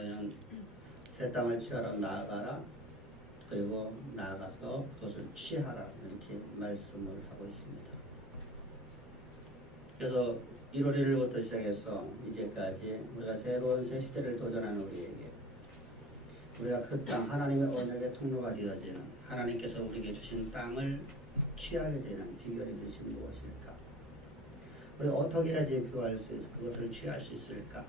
너희는 새 땅을 취하러 나아가라. 그리고 나아가서 그것을 취하라. 이렇게 말씀을 하고 있습니다. 그래서 1월 1일부터 시작해서 이제까지 우리가 새로운 새 시대를 도전하는 우리에게 우리가 그 땅 하나님의 언약의 통로가 되어지는 하나님께서 우리에게 주신 땅을 취하게 되는 비결이 되시 무엇일까? 우리가 어떻게 해야지 그것을 취할 수 있을까?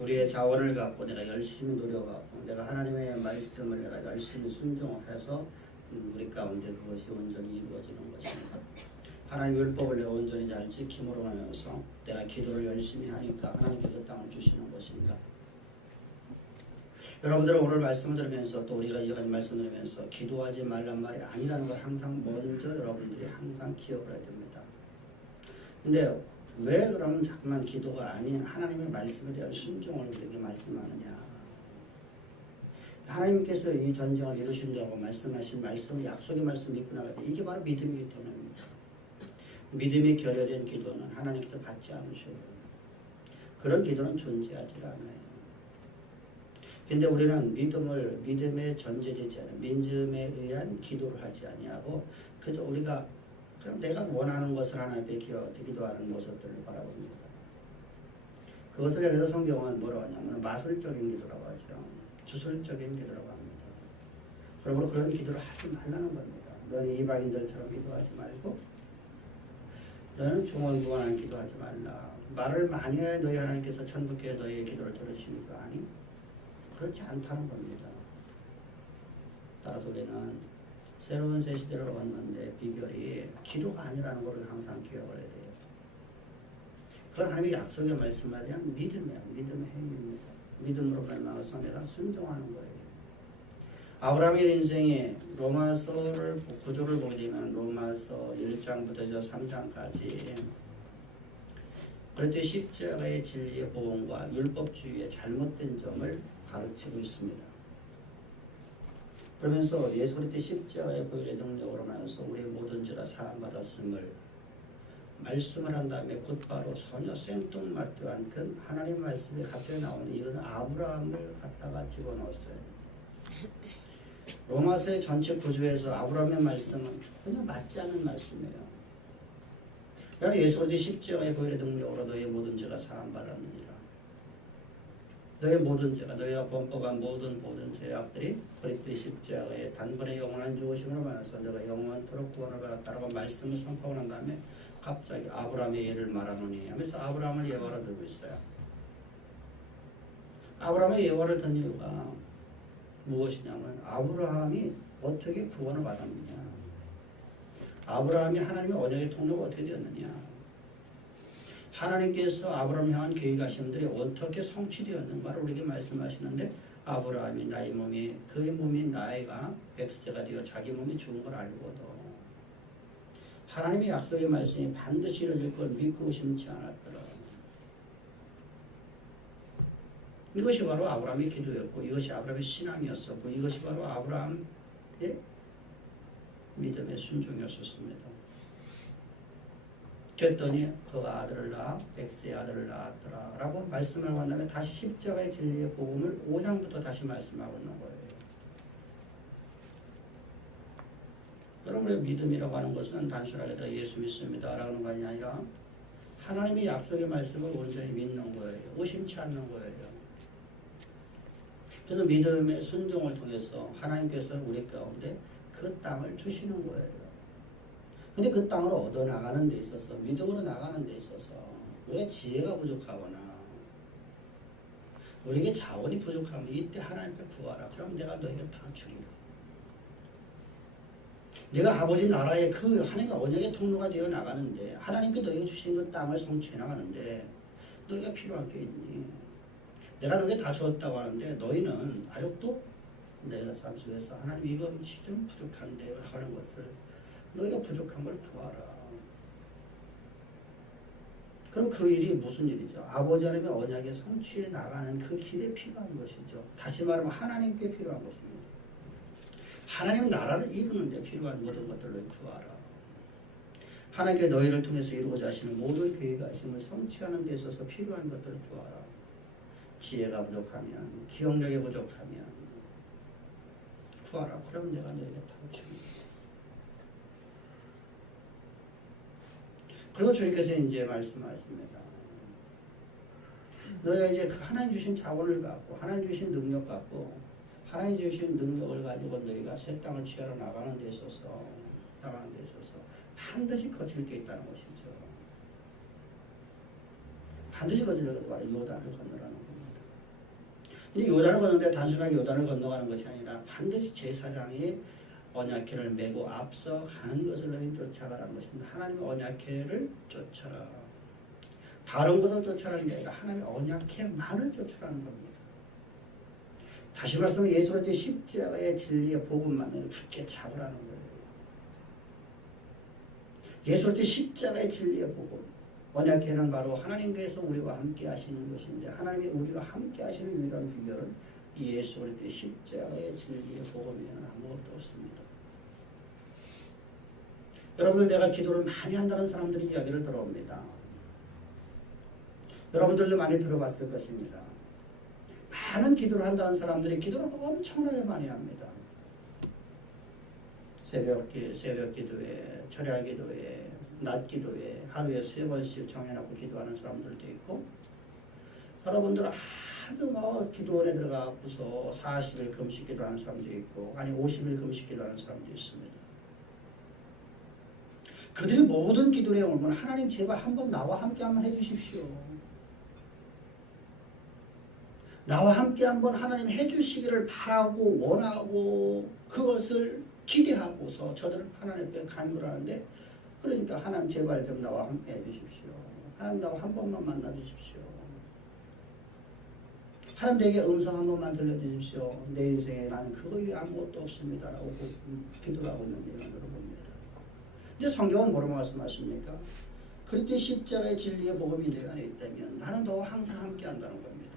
우리의 자원을 갖고 내가 열심히 노력하고 내가 하나님의 말씀을 내가 열심히 순종을 해서 우리 가운데 그것이 온전히 이루어지는 것인가? 하나님 율법을 내가 온전히 잘 지킴으로 하면서 내가 기도를 열심히 하니까 하나님께 그 땅을 주시는 것인가? 여러분들은 오늘 말씀을 들으면서 또 우리가 이어가는 말씀을 들으면서 기도하지 말란 말이 아니라는 걸 항상 먼저 여러분들이 항상 기억을 해야 됩니다. 근데 왜 그러면 자꾸만 기도가 아닌 하나님의 말씀에 대한 순종을 우리에게 말씀하느냐? 하나님께서 이 전쟁을 이루신다고 말씀하신 말씀, 약속의 말씀 믿고 나갈 때 이게 바로 믿음이기 때문입니다. 믿음이 결여된 기도는 하나님께서 받지 않으셔요. 그런 기도는 존재하지 않아요. 근데 우리는 믿음에 전제되지 않은 믿음에 의한 기도를 하지 아니하고 그저 우리가 그럼 내가 원하는 것을 하나님께 기도하는 모습들을 바라봅니다. 그것을 예를 들어 성경은 뭐라고 하냐면 마술적인 기도라고 하죠. 주술적인 기도라고 합니다. 그러므로 그런 기도를 하지 말라는 겁니다. 너는 이방인들처럼 기도하지 말고 너는 중언부언한 기도하지 말라. 말을 많이 해 너희 하나님께서 천국에 너희의 기도를 들으십니까? 아니 그렇지 않다는 겁니다. 따라서 우리는 새로운 새 시대를 왔는데 비결이 기도가 아니라는 것을 항상 기억을 해야 돼요. 그건 하나님의 약속의 말씀에 대한 믿음이에요. 믿음의 행위입니다. 믿음으로 말미암아서 내가 순종하는 거예요. 아브라함의 인생에 로마서를 구조를 보게 되면 로마서 1장부터 3장까지 그럴 십자가의 진리의 복음과 율법주의의 잘못된 점을 가르치고 있습니다. 그러면서 예수 그리스도의 십자가의 보혈의 능력으로 말해서 우리의 모든 죄가 사함받았음을 말씀을 한 다음에 곧바로 전혀 생뚱맞게 그 하나님 말씀이 갑자기 나오는데 이것은 아브라함을 갖다가 집어넣었어요. 로마서의 전체 구조에서 아브라함의 말씀은 전혀 맞지 않는 말씀이에요. 그러나 예수 그리스도의 십자가의 보혈의 능력으로 너희의 모든 죄가 사함받았느니라. 너의 모든 죄가 너희가 범법한 모든 죄악들이 그리스도의 십자가의 단번에 영원한 죽으심으로 말해서 너가 영원토록 구원을 받았다라고 말씀을 선포하고 난 다음에 갑자기 아브라함의 예를 말하노니 하면서 아브라함을 예화로 들고 있어요. 아브라함의 예화를 든 이유가 무엇이냐면 아브라함이 어떻게 구원을 받았느냐, 아브라함이 하나님의 언약의 통로가 어떻게 되었느냐, 하나님께서 아브라함을 향한 계획하심들이 어떻게 성취되었는가를 우리에게 말씀하시는데 아브라함이 나의 몸이 그의 몸이 나이가 100세가 되어 자기 몸이 죽은 걸 알고도 하나님의 약속의 말씀이 반드시 이루어질 걸 믿고 심지 않았더라. 이것이 바로 아브라함의 기도였고 이것이 아브라함의 신앙이었었고 이것이 바로 아브라함의 믿음의 순종이었습니다. 그랬더니 그가 아들을 낳아 100세의 아들을 낳았더라 라고 말씀을 한 다음에 다시 십자가의 진리의 복음을 5장부터 다시 말씀하고 있는 거예요. 그럼 우리가 믿음이라고 하는 것은 단순하게 내가 예수 믿습니다 라는 것이 아니라 하나님의 약속의 말씀을 온전히 믿는 거예요. 의심치 않는 거예요. 그래서 믿음의 순종을 통해서 하나님께서 우리 가운데 그 땅을 주시는 거예요. 근데 그 땅을 얻어 나가는 데 있어서 믿음으로 나가는 데 있어서 우리가 지혜가 부족하거나 우리에게 자원이 부족하면 이때 하나님께 구하라. 그럼 내가 너에게 다 주리라. 내가 아버지 나라의 그 하나님의 언약의 통로가 되어 나가는데 하나님께 너에게 주신 그 땅을 성취해 나가는데 너희가 필요한 게 있니? 내가 너에게 다 주었다고 하는데 너희는 아직도 내가 삶 속에서 하나님 이거 좀 부족한데 하는 것을 너희가 부족한 걸 구하라. 그럼 그 일이 무슨 일이죠? 아버지 하나님의 언약의 성취에 나가는 그 길에 필요한 것이죠. 다시 말하면 하나님께 필요한 것입니다. 하나님 나라를 이루는 데 필요한 모든 것들을 구하라. 하나님께 너희를 통해서 이루고자 하시는 모든 계획하심을 성취하는 데 있어서 필요한 것들을 구하라. 지혜가 부족하면, 기억력이 부족하면 구하라. 그럼 내가 너에게 다 주리라. 그리고 주님께서 이제 말씀하십니다. 너희가 이제 그 하나님 주신 자원을 갖고, 하나님 주신 능력 갖고, 하나님 주신 능력을 가지고 너희가 새 땅을 취하러 나가는 데 있어서 반드시 거칠 게 있다는 것이죠. 반드시 거치려고 요단을 건너라는 겁니다. 이 요단을 건너는데 단순하게 요단을 건너가는 것이 아니라 반드시 제사장이 언약궤를 메고 앞서 가는 것을 너희 쫓아가라는 것입니다. 하나님의 언약궤를 쫓아라. 다른 것을 쫓아라는 게 아니라 하나님의 언약궤만을 쫓아라는 겁니다. 다시 말씀은 예수 그리스도의 십자가의 진리의 복음만을 굳게 잡으라는 거예요. 예수 그리스도의 십자가의 진리의 복음. 언약궤는 바로 하나님께서 우리와 함께 하시는 것인데, 하나님이 우리와 함께 하시는 유일한 비결은 예수 그리스도의 십자가의 진리의 복음에는 아무것도 없습니다. 여러분들, 내가 기도를 많이 한다는 사람들이 이야기를 들어옵니다. 여러분들도 많이 들어봤을 것입니다. 많은 기도를 한다는 사람들이 기도를 엄청나게 많이 합니다. 새벽 기도에, 철야 기도에, 낮 기도에 하루에 3번씩 정해놓고 기도하는 사람들도 있고, 여러분들 아주 기도원에 들어가고서 40일 금식 기도하는 사람도 있고, 아니 50일 금식 기도하는 사람도 있습니다. 그들이 모든 기도 내용을 하나님 제발 한번 나와 함께 한번 해주십시오. 나와 함께 한번 하나님 해주시기를 바라고 원하고 그것을 기대하고서 저들은 하나님 앞에 간구하는데, 그러니까 하나님 제발 좀 나와 함께 해주십시오. 하나님 나와 한 번만 만나주십시오. 하나님 내게 음성 한 번만 들려주십시오. 내 인생에 나는 그거 위에 아무것도 없습니다 라고 기도를 하고 있는 내용을 봅니다. 근데 성경은 뭐라고 말씀하십니까? 그리스도의 십자가의 진리의 복음이 내 안에 있다면 나는 너와 항상 함께 한다는 겁니다.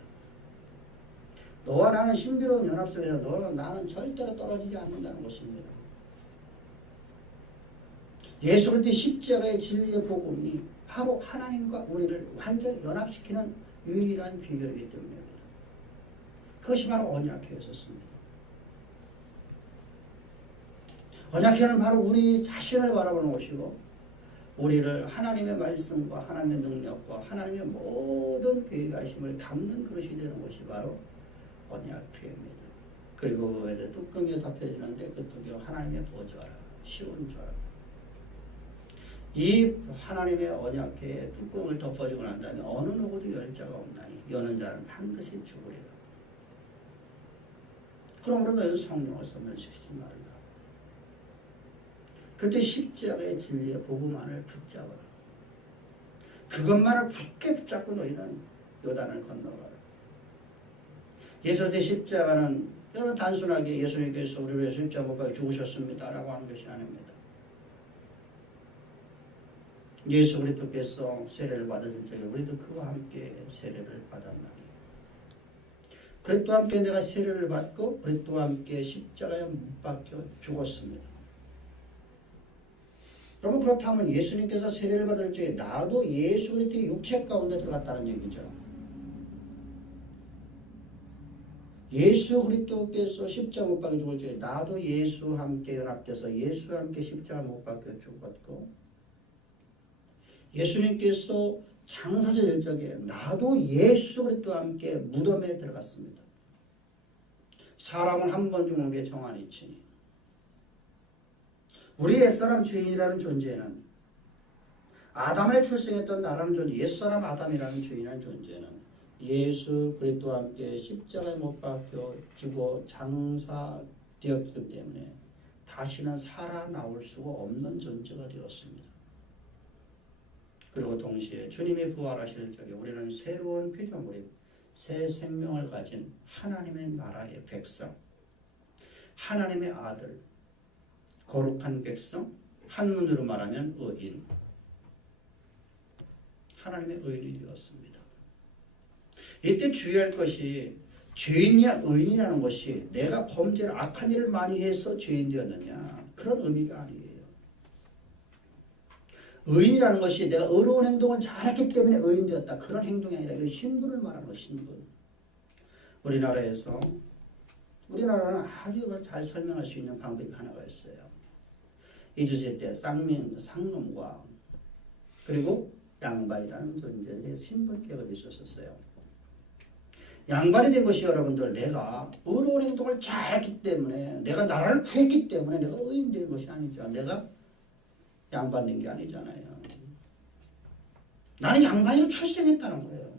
너와 나는 신비로운 연합 속에서 너와 나는 절대로 떨어지지 않는다는 것입니다. 예수 그리스도의 십자가의 진리의 복음이 바로 하나님과 우리를 완전히 연합시키는 유일한 비결이기 때문입니다. 그것이 바로 언약궤였습니다. 언약궤는 바로 우리 자신을 바라보는 것이고, 우리를 하나님의 말씀과 하나님의 능력과 하나님의 모든 계획하심을 담는 그릇이 되는 것이 바로 언약궤입니다. 그리고 그 외에 뚜껑이 덮여지는데 그 뚜껑이 하나님의 보좌라, 시온 좌라. 이 하나님의 언약궤의 뚜껑을 덮어지고 난 다음에 어느 누구도 열 자가 없나니 여는 자는 반드시 죽으리라. 그러므로 너희는 성령을 소멸시키지 말라. 그때 십자가의 진리의 복음만을 붙잡아라. 그것만을 굳게 붙잡고 너희는 요단을 건너가라. 예수의 십자가는 여러분 단순하게 예수님께서 우리를 위해서 십자가 못 박혀 죽으셨습니다 라고 하는 것이 아닙니다. 예수 그리스도께서 세례를 받으신 적에 우리도 그와 함께 세례를 받았나니, 그리스도와 함께 내가 세례를 받고 그리스도와 함께 십자가에 못 박혀 죽었습니다. 그러면 그렇다면 예수님께서 세례를 받을 적에 나도 예수 그리스도의 육체 가운데 들어갔다는 얘기죠. 예수 그리스도께서 십자가 못 박혀 죽을 적에 나도 예수와 함께 연합돼서 예수와 함께 십자가 못 박혀 죽었고, 예수님께서 장사절 적에 나도 예수 그리스도와 함께 무덤에 들어갔습니다. 사람은 한 번 죽는 게 정한이 치니 우리 옛사람 죄인이라는 존재는, 아담에 출생했던 나라는 존재, 옛사람 아담이라는 죄인이라는 존재는 예수 그리스도와 함께 십자가에 못 박혀 죽어 장사되었기 때문에 다시는 살아나올 수가 없는 존재가 되었습니다. 그리고 동시에 주님이 부활하실 적에 우리는 새로운 피조물인 새 생명을 가진 하나님의 나라의 백성, 하나님의 아들, 거룩한 백성, 한문으로 말하면 의인, 하나님의 의인이 되었습니다. 이때 주의할 것이 죄인이야 의인이라는 것이 내가 범죄를 악한 일을 많이 해서 죄인 되었느냐, 그런 의미가 아니에요. 의인이라는 것이 내가 의로운 행동을 잘했기 때문에 의인 되었다, 그런 행동이 아니라 신분을 말하는 것, 신분. 우리나라는 아주 잘 설명할 수 있는 방법이 하나가 있어요. 이주시 때 쌍민, 상놈과 그리고 양반이라는 존재들의 신분계급이 있었어요. 양반이 된 것이 여러분들 내가 의로운 행동을 잘했기 때문에 내가 나라를 구했기 때문에 내가 의인된 것이 아니죠. 내가 양반된 게 아니잖아요. 나는 양반으로 출생했다는 거예요.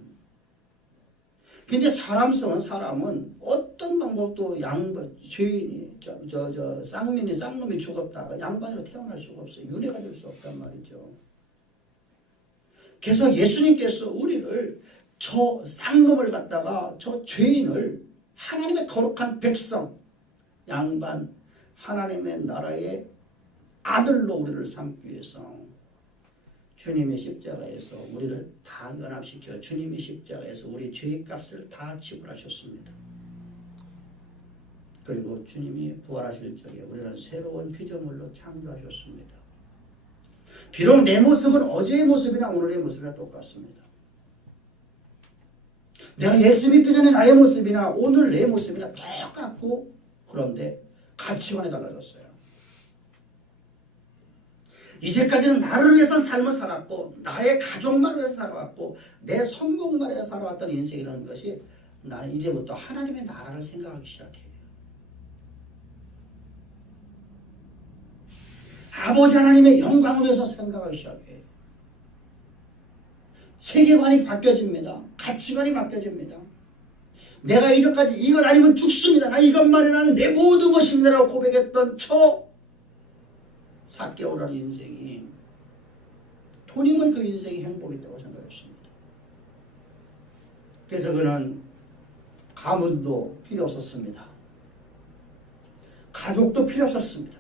근데 사람은 어떤 방법도 죄인이 쌍놈이 죽었다가 양반으로 태어날 수가 없어요. 윤회가 될 수 없단 말이죠. 그래서 예수님께서 우리를 저 쌍놈을 갖다가 저 죄인을 하나님의 거룩한 백성, 양반, 하나님의 나라의 아들로 우리를 삼기 위해서 주님의 십자가에서 우리를 다 연합시켜 주님의 십자가에서 우리 죄의 값을 다 지불하셨습니다. 그리고 주님이 부활하실 적에 우리는 새로운 피조물로 창조하셨습니다. 비록 내 모습은 어제의 모습이나 오늘의 모습이나 똑같습니다. 내가 예수 믿기 전에 나의 모습이나 오늘 내 모습이나 똑같고 그런데 가치관이 달라졌어요. 이제까지는 나를 위해서 삶을 살았고 나의 가족만을 위해서 살아왔고 내 성공만을 위해서 살아왔던 인생이라는 것이 나는 이제부터 하나님의 나라를 생각하기 시작해요. 아버지 하나님의 영광을 위해서 생각하기 시작해요. 세계관이 바뀌어집니다. 가치관이 바뀌어집니다. 내가 이전까지 이것 아니면 죽습니다. 나 이것만이 나는 내 모든 것입니다라고 고백했던 초 4개월이라는 인생이 돈이면 그 인생이 행복했다고 생각했습니다. 그래서 그는 가문도 필요 없었습니다. 가족도 필요 없었습니다.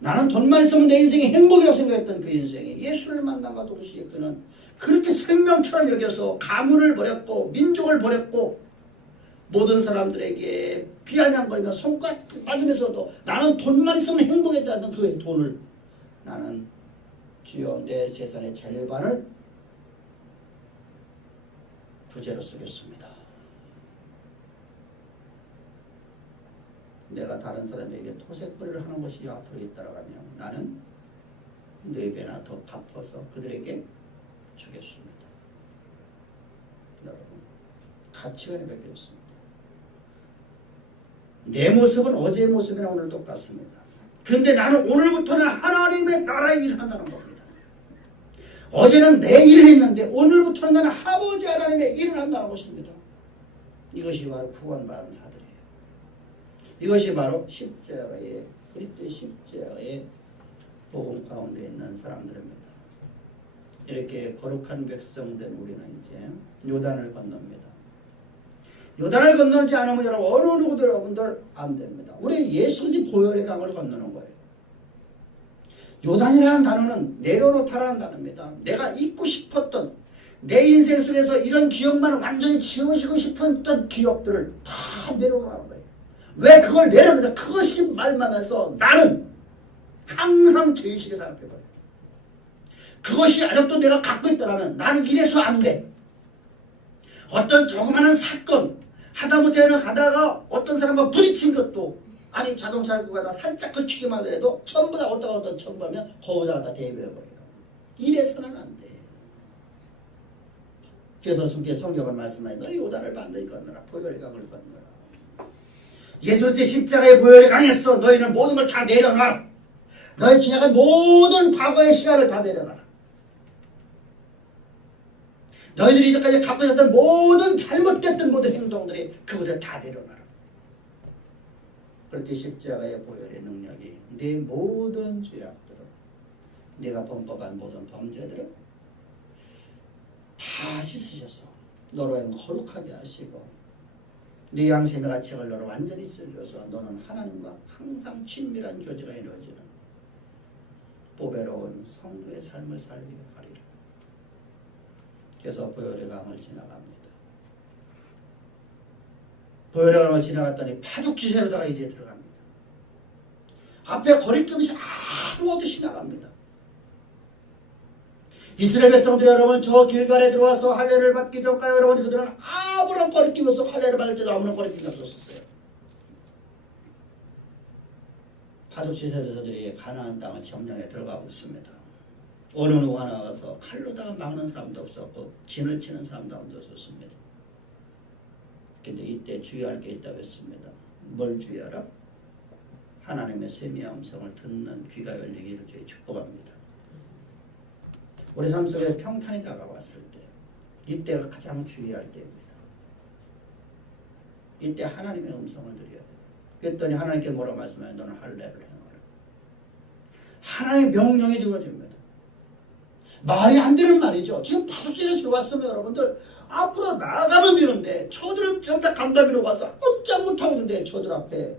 나는 돈만 있으면 내 인생이 행복이라고 생각했던 그 인생에 예수를 만남과 동시에 그는 그렇게 생명처럼 여겨서 가문을 버렸고 민족을 버렸고 모든 사람들에게 비아냥거리며 손가락 빠지면서도 나는 돈만 있으면 행복했다는 그 돈을 나는 주여 내 재산의 절반을 구제로 쓰겠습니다. 내가 다른 사람에게 토색거리를 하는 것이 앞으로 있다라면 나는 4배나 더 갚아서 그들에게 주겠습니다. 여러분, 가치관이 바뀌었습니다. 내 모습은 어제의 모습이나 오늘 똑같습니다. 그런데 나는 오늘부터는 하나님의 나라의 일을 한다는 겁니다. 어제는 내 일을 했는데 오늘부터는 나는 아버지 하나님의 일을 한다는 것입니다. 이것이 바로 구원받은 자들이에요. 이것이 바로 십자가의 그리스도의 십자가의 복음 가운데 있는 사람들입니다. 이렇게 거룩한 백성된 우리는 이제 요단을 건넙니다. 요단을 건너지 않으면 여러분 어느 누구도 여러분들 안 됩니다. 우리 예수님 보혈의 강을 건너는 거예요. 요단이라는 단어는 내려놓다라는 단어입니다. 내가 잊고 싶었던 내 인생 속에서 이런 기억만 완전히 지우시고 싶었던 기억들을 다 내려놓으라는 거예요. 왜 그걸 내려놓냐? 그것이 말만해서 나는 항상 죄의식에 사람해버려요. 그것이 아직도 내가 갖고 있더라면 나는 이래서 안 돼. 어떤 조그마한 사건 하다못해 가다가 어떤 사람과 부딪힌 것도 아니 자동차를 가다 살짝 그치기만 해도 전부 다 어떤 첨부하면 거기다가 다 대비해버려요. 이래서는 안 돼. 그래서 성경을 말씀하니 너희 요단을 반드시 건너라. 보혈의 강을 건너라. 예수 때 십자가의 보혈이 강했어. 너희는 모든 걸 다 내려놔라. 너희 지나간 모든 과거의 시간을 다 내려놔라. 너희들이 이제까지 갖고 있었던 모든 잘못됐던 모든 행동들이 그것을 다 내려놔라. 그렇게 십자가의 보혈의 능력이 네 모든 죄악들을 네가 범법한 모든 범죄들을 다 씻으셔서 너로 하여금 거룩하게 하시고 네 양심의 가책을 너로 완전히 씻어줘서 너는 하나님과 항상 친밀한 교제가 이루어지는 보배로운 성도의 삶을 살게 하리라. 그래서 보혈의 강을 지나갑니다. 보혈의 강을 지나갔더니 파죽지세로다가 이제 들어갑니다. 앞에 거리낌이 아무것도 지나갑니다. 이스라엘 백성들이 여러분 저 길갈에 들어와서 할례를 받기 전까지 여러분 그들은 아무런 거리낌 없어. 할례를 받을 때도 아무런 거리낌이 없었어요. 가족 시설에서들이 가나안 땅을 점령에 들어가고 있습니다. 어느 누가 나가서 칼로다가 막는 사람도 없었고 진을 치는 사람도 없었습니다. 근데 이때 주의할 게 있다고 했습니다. 뭘 주의하라? 하나님의 세미한 음성을 듣는 귀가 열리기를 저희 축복합니다. 우리 삶 속에 평탄이 다가왔을 때 이때가 가장 주의할 때입니다. 이때 하나님의 음성을 드려야 돼요. 그랬더니 하나님께 뭐라고 말씀하냐? 너는 할례를 행하라. 하나님의 명령이 주어집니다. 말이 안 되는 말이죠. 지금 5시에 들어왔으면 여러분들 앞으로 나아가면 되는데 저들은 전부 간담이로 와서 꼼짝 못하고 있는데 저들 앞에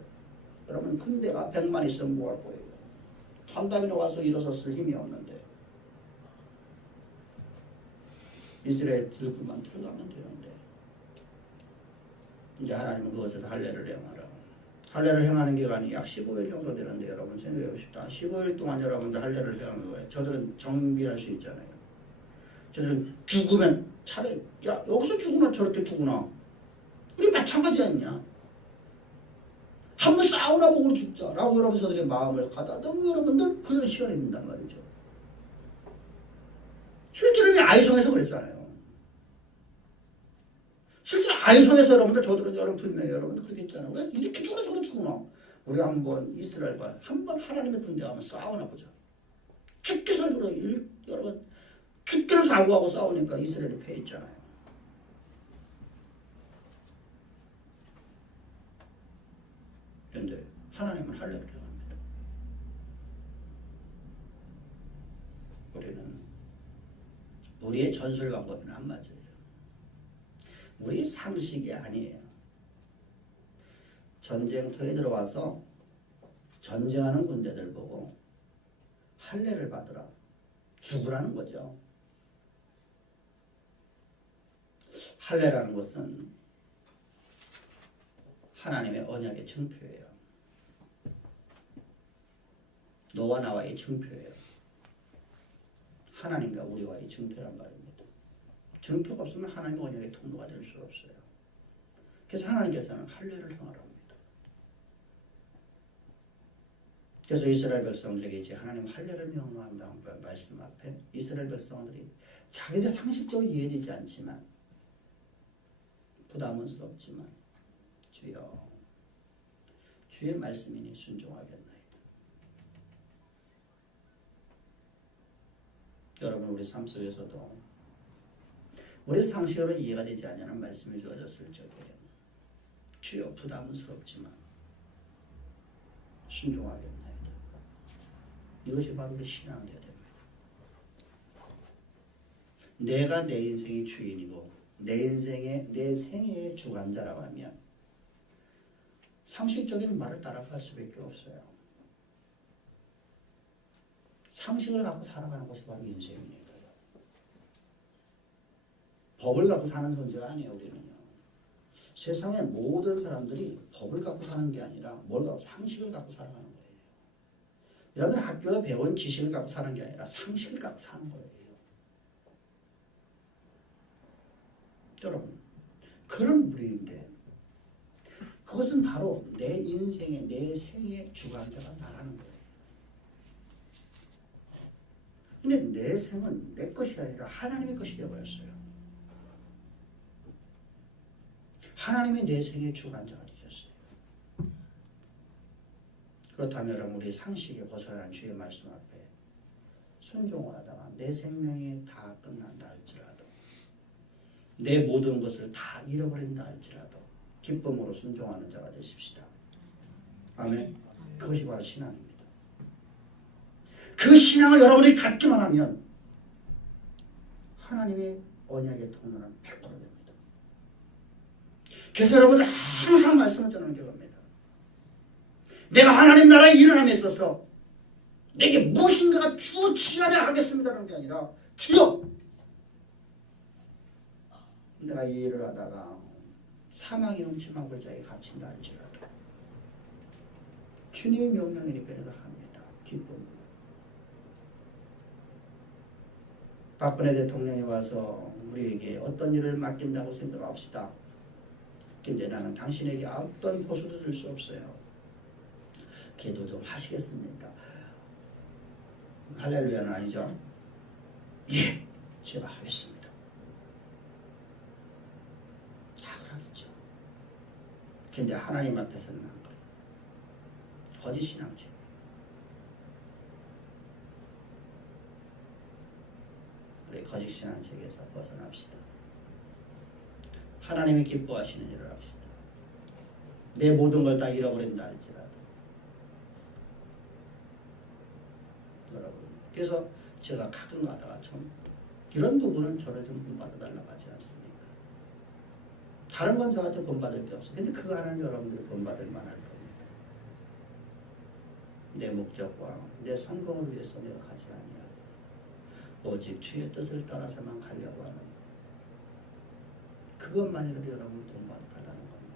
여러분 군대가 100만 있으면 뭐 할 거예요. 간담이로 와서 일어섰을 힘이 없는데 이스라엘 들고만 들어가면 되는데 이제 하나님은 그것에서 할례를 행하라. 할례를 행하는 기간이 약 15일 정도 되는데 여러분 생각해 봅시다. 15일 동안 여러분들 할례를 행하는 거예요. 저들은 정비할 수 있잖아요. 저들은 죽으면 차라리 야 여기서 죽으나 저렇게 죽으나 우리 마찬가지 아니냐. 한번 싸우나 보고 죽자라고 여러분 저들의 마음을 가다듬고 여러분들 그런 시간이 된단 말이죠. 실제로 아이성에서 그랬잖아요. 실제로 아이성에서 여러분들 저들은 여러분 분명히 여러분들 그렇게 했잖아요. 이렇게 죽으나 저렇게 죽으나 우리 한번 이스라엘과 한번 하나님의 군대와 한번 싸우나 보자. 죽기 살기로 여러분 죽기를 각오하고 싸우니까 이스라엘이 패했잖아요. 그런데 하나님은 할례를 행합니다. 우리는 우리의 전술 방법은 안 맞아요. 우리 상식이 아니에요. 전쟁터에 들어와서 전쟁하는 군대들 보고 할례를 받으라. 죽으라는 거죠. 할례라는 것은 하나님의 언약의 증표예요. 너와 나와의 증표예요. 하나님과 우리와의 증표란 말입니다. 증표가 없으면 하나님의 언약의 통로가 될 수 없어요. 그래서 하나님께서는 할례를 행하라 합니다. 그래서 이스라엘 백성들에게 이제 하나님 할례를 명령한 말씀 앞에 이스라엘 백성들이 자기들 상식적으로 이해되지 않지만 부담스럽지만 주여 주의 말씀이니 순종하겠나이다. 여러분 우리 삶 속에서도 우리 상식으로 이해가 되지 않는 말씀이 주어졌을 적에 주여 부담스럽지만 순종하겠나이다. 이것이 바로 우리 신앙이 되어야 됩니다. 내가 내 인생의 주인이고 내 생애의 주관자라고 하면 상식적인 말을 따라갈 수밖에 없어요. 상식을 갖고 살아가는 것이 바로 인생입니다. 법을 갖고 사는 존재가 아니에요. 우리는요. 세상의 모든 사람들이 법을 갖고 사는 게 아니라 뭘 갖고 상식을 갖고 살아가는 거예요. 여러분 학교에 배운 지식을 갖고 사는 게 아니라 상식을 갖고 사는 거예요. 여러분 그런 우리인데 그것은 바로 내 인생의 내 생의 주관자가 나라는 거예요. 근데 내 생은 내 것이 아니라 하나님의 것이 되어버렸어요. 하나님이 내 생의 주관자가 되셨어요. 그렇다면 여러분 우리 상식에 벗어난 주의 말씀 앞에 순종하다가 내 생명이 다 끝난다 할지라도 내 모든 것을 다 잃어버린다 할지라도 기쁨으로 순종하는 자가 되십시다. 아멘. 그것이 바로 신앙입니다. 그 신앙을 여러분이 갖기만 하면 하나님의 언약의 통로는 100% 됩니다. 그래서 여러분들 항상 말씀을 전하는 게 겁니다. 내가 하나님 나라에 일어남에 있어서 내게 무엇인가가 주어지어야 하겠습니다라는 게 아니라 주여 내가 이 일을 하다가 사망의 음침한 골짜기에 갇힌다 할지라도 주님의 명령이니까 내가 합니다. 기쁨으로. 박근혜 대통령이 와서 우리에게 어떤 일을 맡긴다고 생각합시다. 근데 나는 당신에게 어떤 보수도 줄 수 없어요. 기도 좀 하시겠습니까? 할렐루야는 아니죠. 예, 제가 하겠습니다. 다 그러겠죠. 근데 하나님 앞에서는 안 그래요. 거짓 신앙지. 우리 거짓 신앙책에서 벗어납시다. 하나님이 기뻐하시는 일을 합시다. 내 모든 걸 다 잃어버린다 할지라도. 여러분, 그래서 제가 가끔 가다가 좀 이런 부분은 저를 좀 본받아달라고 하지 않습니까? 다른 건 저한테 본받을 게 없어. 근데 그거 하나는 여러분들이 본받을 만할 겁니다. 내 목적과 내 성공을 위해서 내가 가지 아니하고 오직 주의 뜻을 따라서만 가려고 하는 그것만이라도 여러분 본받아달라는 겁니다.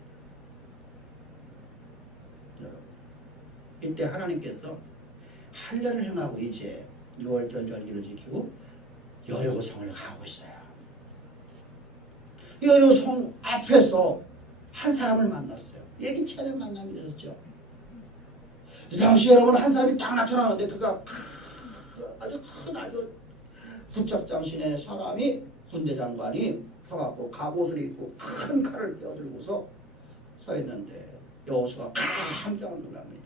여러분, 이때 하나님께서 할례를 행하고 이제 6월절 절기를 지키고 여리고성을 가고 있어요. 여리고성 앞에서 한 사람을 만났어요. 예기치 않은 만남이 있었죠. 이 당시 여러분 한 사람이 딱 나타나는데 그가 아주 큰 아주 부착장신의 사람이 군대 장관이 서갖고 갑옷을 입고 큰 칼을 빼어들고서 서 있는데 여호수아가 깜짝 놀랍니다.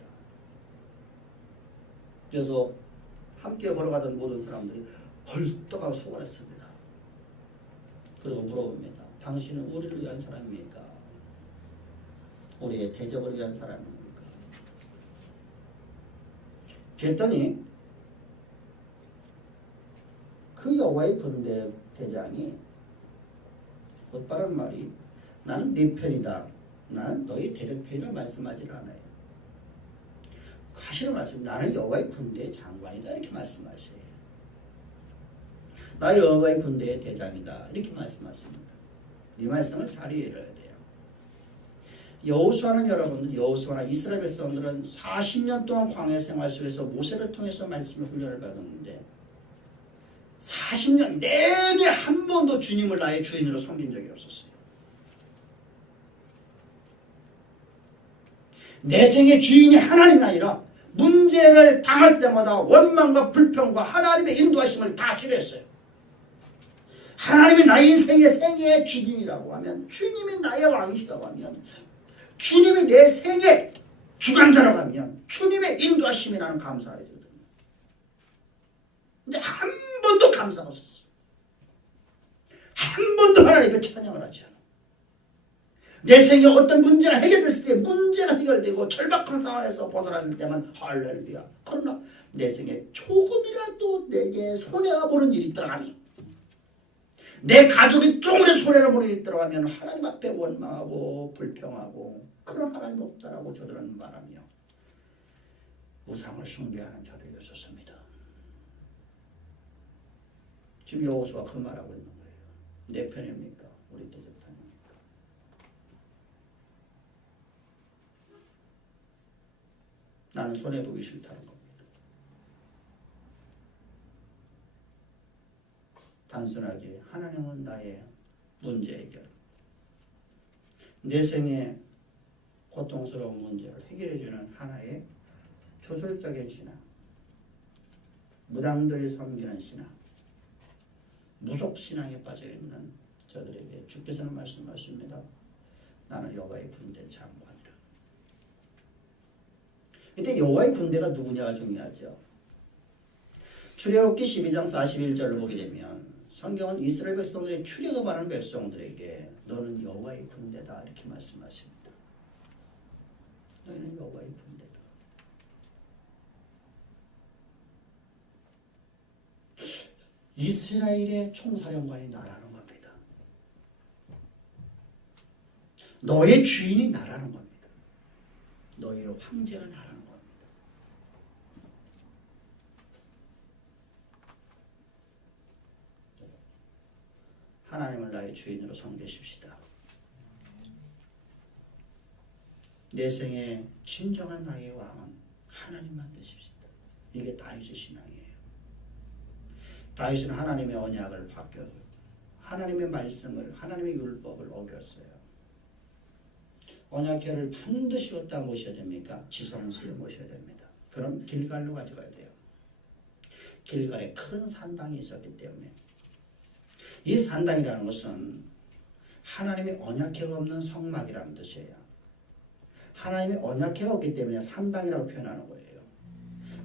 그래서 함께 걸어가던 모든 사람들이 벌떡하고 속았습니다. 그리고 물어봅니다. 당신은 우리를 위한 사람입니까? 우리의 대적을 위한 사람입니까? 그랬더니 그 여호와의 군대 대장이 곧바른 말이 나는 네 편이다. 나는 너희 대적 편이라 말씀하지를 않아요. 하시는 말씀 나는 여호와의 군대의 장관이다 이렇게 말씀하세요. 나 여호와의 군대의 대장이다 이렇게 말씀하십니다. 이 말씀을 잘 이해해야 돼요. 여호수아는 여러분들 여호수아나 이스라엘 백성들은 40년 동안 광야 생활 속에서 모세를 통해서 말씀을 훈련을 받았는데 40년 내내 한 번도 주님을 나의 주인으로 섬긴 적이 없었어요. 내 생의 주인이 하나님이 아니라 문제를 당할 때마다 원망과 불평과 하나님의 인도하심을 다 싫어했어요. 하나님이 나의 인생의 생애의 주인이라고 하면 주님이 나의 왕이시라고 하면 주님이 내 생의 주관자라고 하면 주님의 인도하심이라는 감사해야 되거든요. 근데 한 번도 감사가 없었어요. 한 번도 하나님의 찬양을 하지 않아. 내 생에 어떤 문제가 해결됐을 때 문제가 해결되고 절박한 상황에서 벗어날 때만 할렐루야. 그러나 내 생에 조금이라도 내게 손해가 보는 일이 있더라면 내 가족이 조금의 손해를 보는 일이 있더라면 하나님 앞에 원망하고 불평하고 그런 하나님 없다라고 저들은 말하며 우상을 숭배하는 자들이었습니다. 지금 여호수아가 그 말하고 있는 거예요. 내 편입니까? 우리 대적 편입니까? 나는 손해보기 싫다는 겁니다. 단순하게 하나님은 나의 문제 해결, 내 생의 고통스러운 문제를 해결해주는 하나의 주술적인 신앙, 무당들이 섬기는 신앙, 무속신앙에 빠져있는 저들에게 주께서는 말씀하십니다. 나는 여호와의 군대 장관이라. 근데 여호와의 군대가 누구냐가 중요하죠. 출애굽기 12장 41절을 보게 되면 성경은 이스라엘 백성들의 출애굽하는 백성들에게 너는 여호와의 군대다 이렇게 말씀하십니다. 너희는 여호와의 군대다. 이스라엘의 총사령관이 나라는 겁니다. 너의 주인이 나라는 겁니다. 너의 황제가 나라는 겁니다. 하나님을 나의 주인으로 섬기십시다. 내 생의 진정한 나의 왕은 하나님만 되십시다. 이게 다윗의 신앙이에요. 다윗은 하나님의 언약을 바뀌었어요. 하나님의 말씀을, 하나님의 율법을 어겼어요. 언약궤를 반드시 어디다 모셔야 됩니까? 지성소에 모셔야 됩니다. 그럼 길갈로 가져가야 돼요. 길갈에 큰 산당이 있었기 때문에 이 산당이라는 것은 하나님의 언약궤가 없는 성막이라는 뜻이에요. 하나님의 언약궤가 없기 때문에 산당이라고 표현하는 거예요.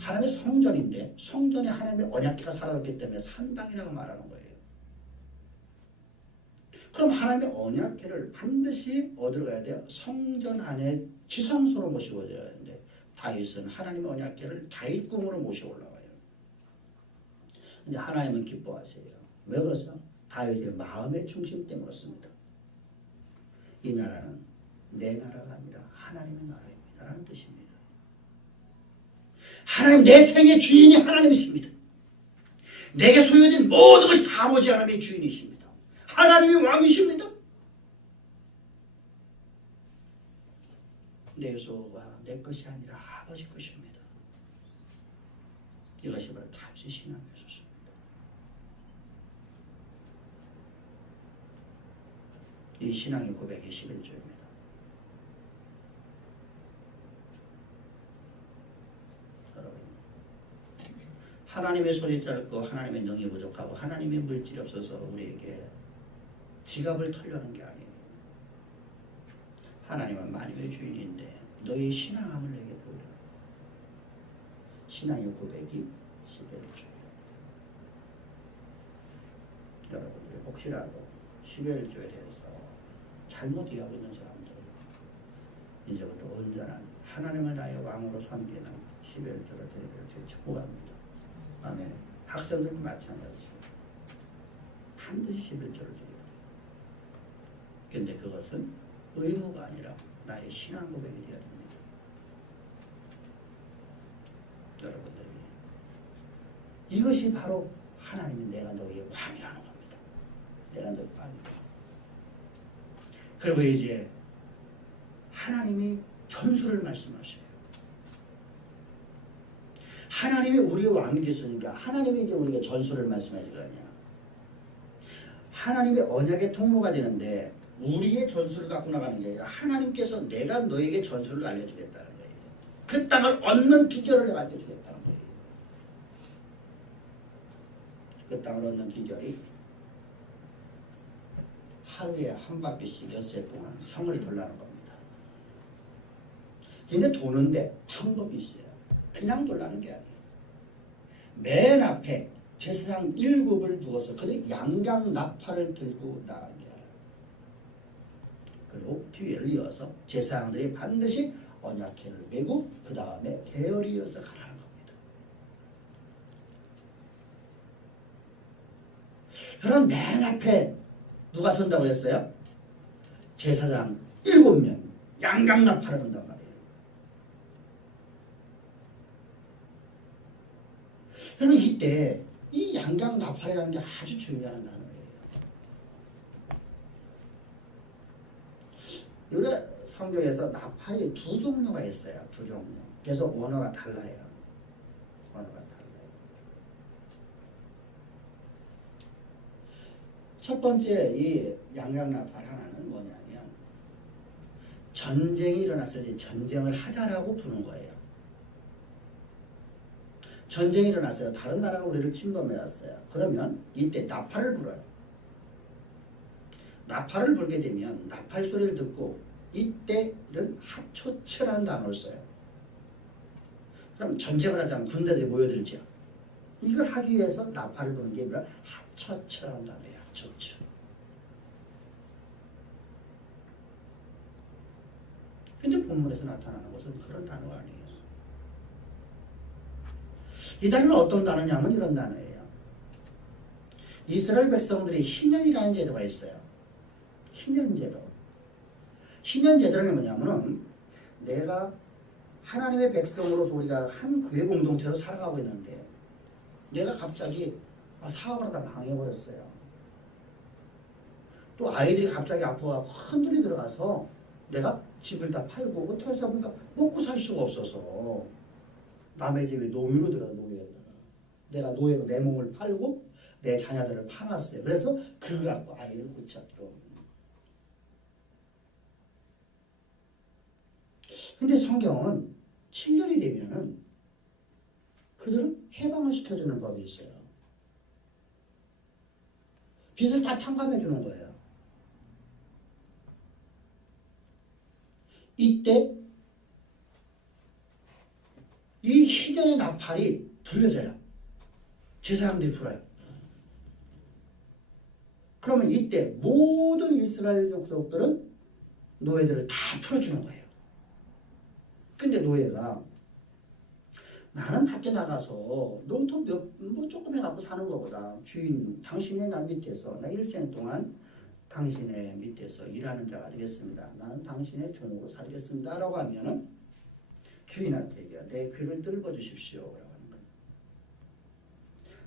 하나님의 성전인데 성전에 하나님의 언약궤가 살아있기 때문에 산당이라고 말하는 거예요. 그럼 하나님의 언약궤를 반드시 어디로 가야 돼요? 성전 안에 지성소로 모시고 가야 되는데 다윗은 하나님의 언약궤를 다윗궁으로 모시고 올라와요. 근데 하나님은 기뻐하세요. 왜 그러세요? 다윗의 마음의 중심 때문에 그렇습니다. 이 나라는 내 나라가 아니라 하나님의 나라입니다 라는 뜻입니다. 하나님, 내 생의 주인이 하나님이십니다. 내게 소유된 모든 것이 다 아버지 하나님의 주인이십니다. 하나님이 왕이십니다. 내 소유가 내 것이 아니라 아버지 것입니다. 이것이 바로 다윗의 신앙이었습니다. 이 신앙의 고백이 11조입니다. 여러분, 하나님의 손이 짧고 하나님의 능이 부족하고 하나님의 물질이 없어서 우리에게 지갑을 털려는 게 아니에요. 하나님은 만유의 주인인데 너희 신앙함을 내게 보이라. 신앙의 고백이 11조예요. 여러분들이 혹시라도 11조에 대해서 잘못 이해하고 있는 사람들, 이제부터 온전한 하나님을 나의 왕으로 섬기는 11조를 드리기를 주의 축복합니다. 아멘. 학생들도 마찬가지죠. 반드시 11조를 드려요. 그런데 그것은 의무가 아니라 나의 신앙 고백이 되어야 됩니다. 여러분들이 이것이 바로 하나님이 내가 너희의 왕이라는 겁니다. 내가 너희 왕이다. 그리고 이제 하나님이 전술을 말씀하셔요. 하나님이 우리의 왕이 됐으니까 하나님이 이제 우리에게 전술을 말씀해 주거든요. 하나님의 언약의 통로가 되는데 우리의 전술을 갖고 나가는 게 아니라 하나님께서 내가 너에게 전술을 알려주겠다는 거예요. 그 땅을 얻는 비결을 내가 알려주겠다는 거예요. 그 땅을 얻는 비결이 하루에 한 바퀴씩 엿새 동안 성을 돌라는 겁니다. 근데 도는데 방법이 있어요. 그냥 돌라는 게 아니에요. 맨 앞에 제사장 7을 두어서 그들 양강나팔을 들고 나가게 하라. 그리고 뒤를 이어서 제사장들이 반드시 언약궤를 메고 그 다음에 대열을 이어서 가라는 겁니다. 그럼 맨 앞에 누가 선다고 그랬어요? 제사장 7명 양강나팔을 한단 말이에요. 그러면 이때 이 양강나팔이라는 게 아주 중요한 단어예요. 우리 성경에서 나팔이 2종류가 있어요. 2종류. 그래서 언어가 달라요. 언어가 달라요. 첫 번째 이 양강나팔 하나는 뭐냐면 전쟁이 일어났을 때 전쟁을 하자라고 부는 거예요. 전쟁이 일어났어요. 다른 나라가 우리를 침범해왔어요. 그러면 이때 나팔을 불어요. 나팔을 불게 되면 나팔 소리를 듣고 이때는 하초츠라는 단어를 써요. 그럼 전쟁을 하자면 군대들이 모여들죠. 이걸 하기 위해서 나팔을 부는 게 아니라 하초츠라는 단어예요. 하초츠. 근데 본문에서 나타나는 것은 그런 단어가 아니에요. 이 단어는 어떤 단어냐면 이런 단어예요. 이스라엘 백성들이 희년이라는 제도가 있어요. 희년제도. 희년제도는 뭐냐면은 내가 하나님의 백성으로서 우리가 한 교회 공동체로 살아가고 있는데 내가 갑자기 사업을 하다 망해버렸어요. 또 아이들이 갑자기 아파서 흔들이 들어가서 내가 집을 다 팔고 어떻게 해서 보니까 먹고 살 수가 없어서 남의 집에 노예로 들어가. 내가 노예로 내 몸을 팔고 내 자녀들을 팔았어요. 그래서 그거 갖고 아이를 고쳤고. 근데 성경은 7년이 되면은 그들을 해방을 시켜주는 법이 있어요. 빚을 다 탕감해 주는 거예요. 이때 이 희년의 나팔이 불려져요. 제사장들이 불어요. 그러면 이때 모든 이스라엘 족속들은 노예들을 다 풀어주는 거예요. 근데 노예가 나는 밖에 나가서 농토 뭐 조금 해갖고 사는 거보다 주인 당신의 나 밑에서 나 일생 동안 당신의 밑에서 일하는 자가 되겠습니다. 나는 당신의 종으로 살겠습니다. 라고 하면은 주인한테 얘기해요. 내 귀를 뚫어 주십시오. 라고 하는 거예요.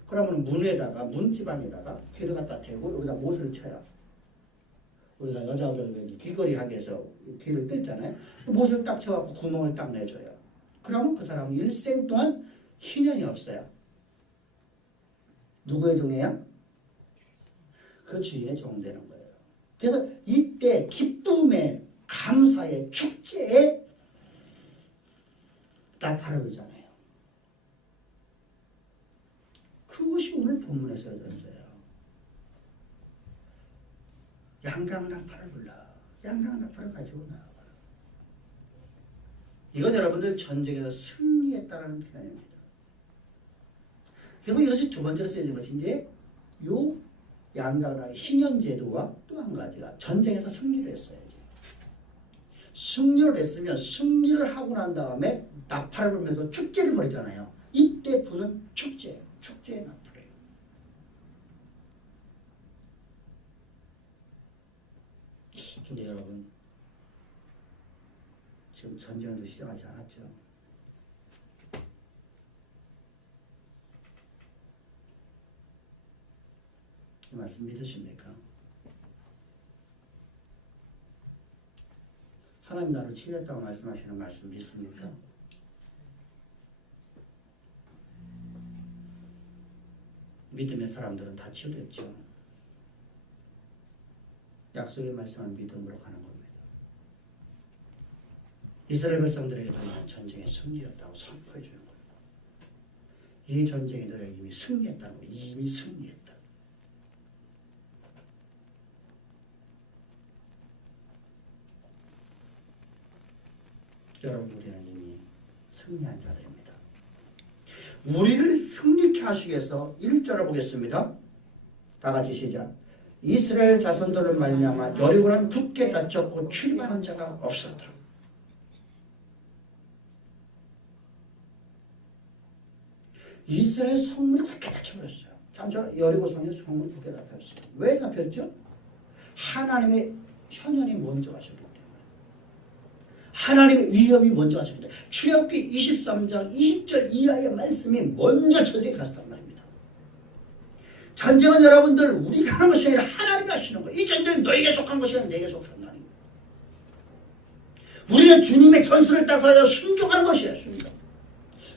그러면 문에다가 문지방에다가 귀를 갖다 대고 여기다 못을 쳐요. 우리가 여자들 귀걸이 하기 위해서 귀를 뜯잖아요. 못을 딱 쳐갖고 구멍을 딱 내줘요. 그러면 그 사람은 일생 동안 희년이 없어요. 누구의 종이에요? 그 주인의 종 되는 거예요. 그래서 이때 기쁨의 감사의 축제에 나팔을 불잖아요. 그것이 오늘 본문에 써졌어요. 양강 나팔을 불러. 양강 나팔을 가지고 나와라. 이건 여러분들 전쟁에서 승리했다라는 표현입니다. 그러면 이것이 두 번째로 쓰여진 것이 이제 요 양강나팔 희년제도와 또 한 가지가 전쟁에서 승리를 했어야지. 승리를 했으면 승리를 하고 난 다음에 나팔을 불면서 축제를 벌이잖아요. 이때 부는 축제의 나팔이에요. 근데 여러분 지금 전쟁도 시작하지 않았죠. 이 말씀 믿으십니까? 하나님 나를 치유했다고 말씀하시는 말씀 믿습니까? 믿음의 사람들은 다 치유됐죠. 약속의 말씀은 믿음으로 가는 겁니다. 이스라엘 백성들에게도 이는 전쟁의 승리였다고 선포해 주는 거예요. 이 전쟁에 너희가 이미 승리했다는 거예요. 이미 승리했다. 여러분 우리는 이미 승리한 자들입니다. 우리를 승리케 하시기 위해서 1절을 보겠습니다. 다 같이 시작. 이스라엘 자손들을 말미암아 여리고는 굳게 닫혔고 출입하는 자가 없었다. 이스라엘 성문이 굳게 닫혀버렸어요. 참, 저 여리고 성의 성문이 굳게 닫혔어요. 왜 닫혔죠? 하나님의 현현이 먼저 가셨기 때문에. 하나님의 위엄이 먼저 가셨기 때문에. 출애굽기 23장 20절 이하의 말씀이 먼저 저들이 갔단 말입니다. 전쟁은 여러분들 우리가 하는 것이 아니라 하나님이 하시는 거예요. 이 전쟁은 너에게 속한 것이 아니라 내게 속한 거 아닙니다. 우리는 주님의 전술을 따라서 순종하는 것이에요. 순종.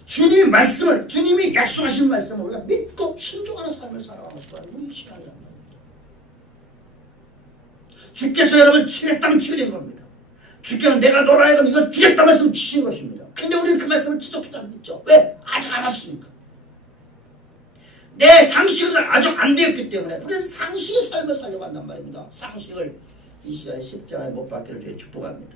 주님의 말씀을, 주님이 약속하신 말씀을 우리가 믿고 순종하는 삶을 살아가는 것이 바로 우리 신앙이란 말입니다. 주께서 여러분 치겠다면 치게 겁니다. 주께는 내가 너라 하여금 이거 주겠다 말씀을 주신 것입니다. 근데 우리는 그 말씀을 지독히도 안 믿죠. 왜? 아직 안 왔으니까. 내 상식은 아직 안 되었기 때문에 우리는 상식의 삶을 살려고 한단 말입니다. 상식을 이 시간에 십자가에 못 박기를 위해 축복합니다.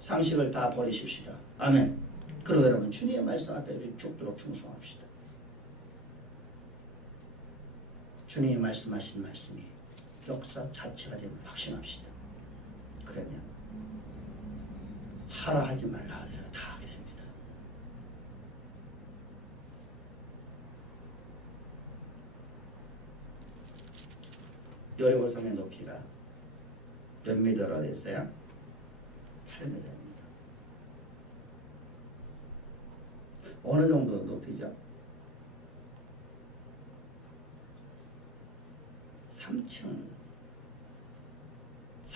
상식을 다 버리십시다. 아멘. 그리고 여러분 주님의 말씀 앞에 죽도록 충성합시다. 주님이 말씀하신 말씀이 역사 자체가 됨을 확신합시다. 그러면 하라 하지 말라 하더라 다 하게 됩니다. 여리고성의 높이가 몇 미터가 됐어요? 8미터입니다. 어느 정도 높이죠?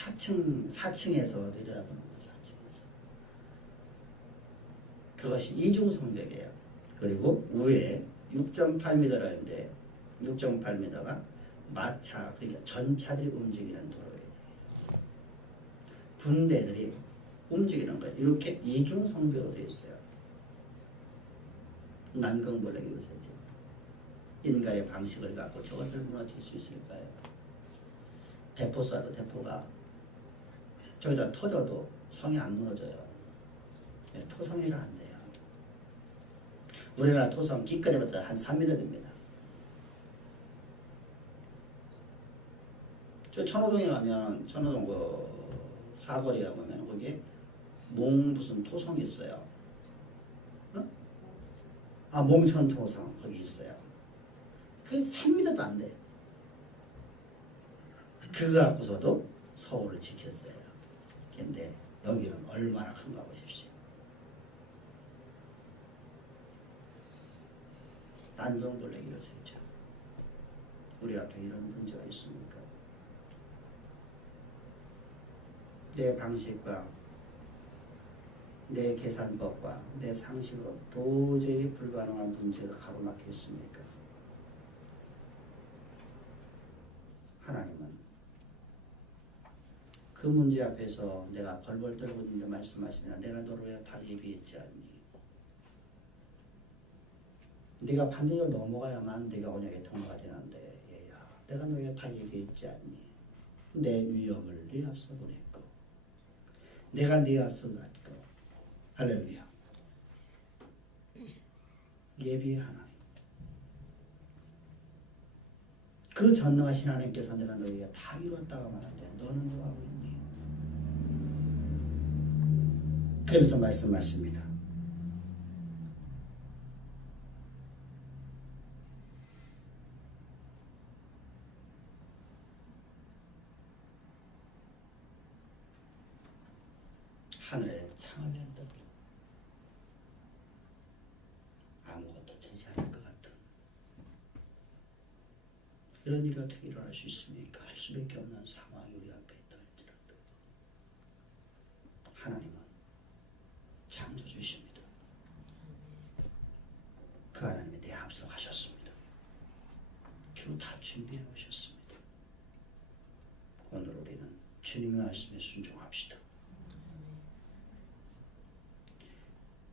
3층, 4층에서 내려다보는 거예요. 4층에서. 그것이 이중성벽이에요. 그리고 위에 6.8m라는데 6.8m가 마차 그러니까 전차들이 움직이는 도로예요. 군대들이 움직이는 거예요. 이렇게 이중성벽으로 되어 있어요. 난공불락이 요새죠. 인간의 방식을 갖고 저것을 무너뜨릴 수 있을까요? 대포 쏴도 대포가 저기다 터져도 성이 안 무너져요. 토성이라 안 돼요. 우리나라 토성 기껏해봤자 한 3m 됩니다. 저 천호동에 가면 천호동 그 사거리에 가면 거기에 무슨 토성이 있어요. 몽천 토성 거기 있어요. 그게 3m도 안 돼요. 그거 갖고서도 서울을 지켰어요. 근데 여기는 얼마나 큰가 보십시오. 난공불락이 요새죠. 우리 앞에 이런 문제가 있습니까? 내 방식과 내 계산법과 내 상식으로 도저히 불가능한 문제가 가로막혀 있습니까? 하나님은 그 문제 앞에서 내가 벌벌 떨고 있는데 말씀하시냐, 내가 너를 왜 다 예비했지 않니? 네가 반드시 넘어가야만 네가 언약의 통로가 되는데, 얘야, 내가 너에게 다 예비했지 않니? 내 위험을 네 앞서 보냈고, 내가 네 앞서 갔고, 할렐루야. 예비의 하나님. 그 전능하신 하나님께서 내가 너에게 다 이뤘다고 말하는데 너는 뭐 하고 있니? 그래서 말씀하십니다. 하늘에 창을 낸다. 아무것도 되지 않을 것 같은 이런 일이 어떻게 일어날 수 있습니까? 할 수밖에 없는 상황이 우리 앞에 있다 할지라도 하나님은 창조주이십니다. 그 하나님이 내 앞서 가셨습니다. 그리고 다 준비해 오셨습니다. 오늘 우리는 주님의 말씀에 순종합시다.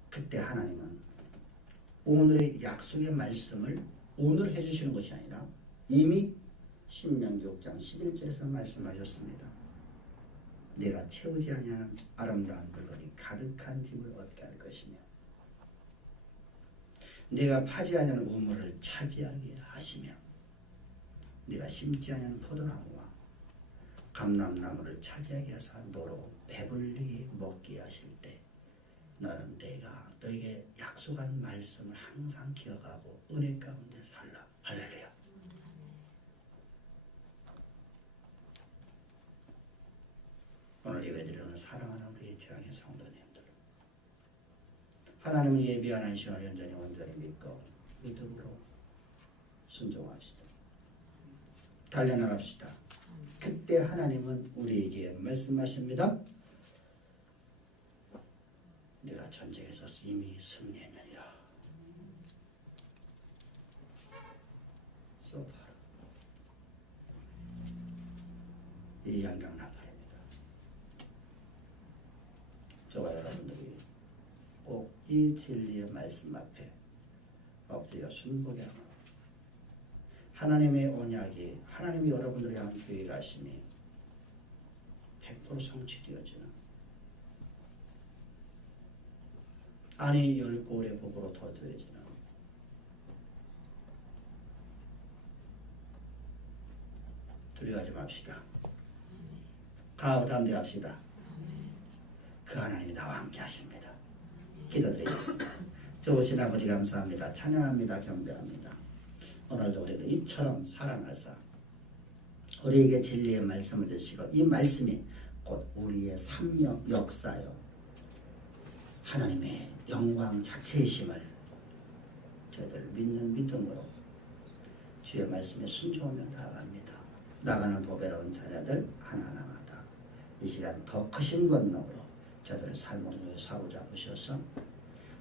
그때 하나님은 오늘의 약속의 말씀을 오늘 해주시는 것이 아니라 이미 신명기 6장 11절에서 말씀하셨습니다. 내가 채우지 아니하는 아름다운 물건이 가득한 집을 얻게 할 것이며 내가 파지 아니하는 우물을 차지하게 하시며 내가 심지 아니하는 포도나무와 감람나무를 차지하게 하사 너로 배불리 먹게 하실 때 너는 내가 너에게 약속한 말씀을 항상 기억하고 은혜 가운데 살라. 할렐루야. 오늘 예배드리는 사랑하는 우리 주양의 성도님들, 하나님은 예비하는 시간을 온전히 믿고 믿음으로 순종합시다. 달려나갑시다. 그때 하나님은 우리에게 말씀하십니다. 내가 전쟁에서 이미 승리했느니라. 소파라. 이 양강 나팔입니다. 저와 여러분들이 꼭 이 진리의 말씀 앞에 엎드려 순복이 하며 하나님의 언약이 하나님이 여러분들이 한 교회 가심이 100% 성취되어지는 아니 10골의 복으로 더 더해지는 두려워하지 맙시다. 가하고 담대합시다. 그 하나님이 나와 함께 하십니다. 기도드리겠습니다. 좋으신 아버지 감사합니다. 찬양합니다. 경배합니다. 오늘도 우리를 이처럼 사랑하사 우리에게 진리의 말씀을 주시고 이 말씀이 곧 우리의 삶이요 역사요 하나님의 영광 자체이심을 저희들 믿는 믿음으로 주의 말씀에 순종하며 나아갑니다. 나가는 보배로운 자녀들 하나하나마다 이 시간 더 크신 권능으로 저들 삶을 사로잡으셔서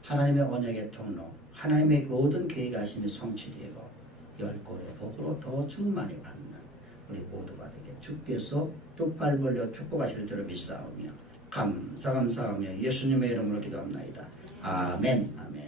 하나님의 언약의 통로, 하나님의 모든 계획하심이 성취되고 열골의 복으로 더 충만히 받는 우리 모두가 되게 주께서 두 팔 벌려 축복하실 줄을 믿사오며 감사하며 예수님의 이름으로 기도합나이다. 아멘. 아멘.